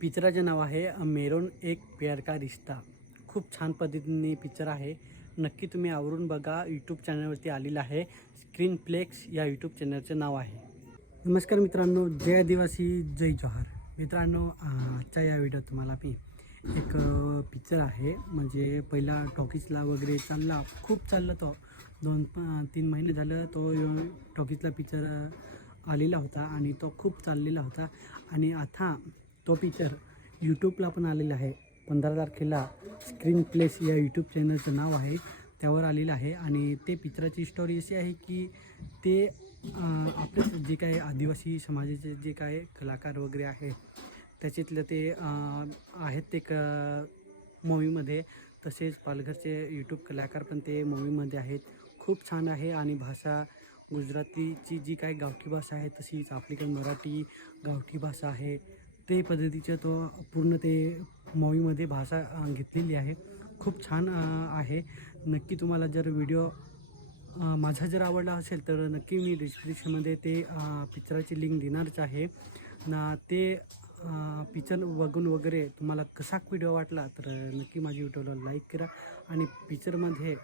पिक्चराचे नाव आहे मेरून एक प्यार का रिश्ता। खूप छान पद्धतीने पिक्चर आहे। नक्की तुम्ही आवरून बघा। यूट्यूब चॅनलवरती आलेलं आहे। स्क्रीन प्लेक्स या यूट्यूब चॅनलचे नाव आहे। नमस्कार मित्रांनो, जय आदिवासी जय जोहार। मित्रांनो, आजच्या या व्हिडिओत तुम्हाला मी एक पिक्चर आहे, म्हणजे पहिला टॉकीजला वगैरे चालला, खूप चालला तो 2-3 महिने झालं तो टॉकीजला पिक्चर आलेला होता आणि तो खूप चाललेला होता। आणि आता तो पिक्चर यूट्यूबला पण आलेला आहे। 15 तारखेला स्क्रीन प्लेस या यूट्यूब चॅनलचं नाव आहे, त्यावर आलेलं आहे। आणि ते पिक्चराची स्टोरी अशी आहे की ते आपले जे काही आदिवासी समाजाचे जे काही कलाकार वगैरे आहे, त्याच्यातलं ते आहेत ते मूवीमध्ये। तसेच पालघरचे यूट्यूब कलाकार पण ते मूवीमध्ये आहेत। खूप छान आहे। आणि भाषा गुजरातीची जी काही गावठी भाषा आहे, तशीच आपली काही मराठी गावठी भाषा आहे, ते पद्धतीचं तो पूर्ण ते मूवीमध्ये भाषा घेतलेली आहे। खूप छान आहे। नक्की तुम्हाला जर व्हिडिओ माझा जर आवडला असेल तर नक्की मी डिस्क्रिप्शनमध्ये ते पिक्चराची लिंक देणारच आहे ना। ते पिक्चर बघून वगैरे तुम्हाला कसा व्हिडिओ वाटला तर नक्की माझ्या व्हिडिओला लाईक करा। आणि पिक्चरमध्ये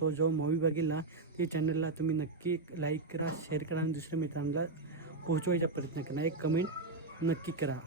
तो जो मूवी बघेल ना, ते चॅनलला तुम्ही नक्की लाईक करा, शेअर करा आणि दुसऱ्या मित्रांना पोहोचवायचा प्रयत्न करा। एक कमेंट नक्की करा।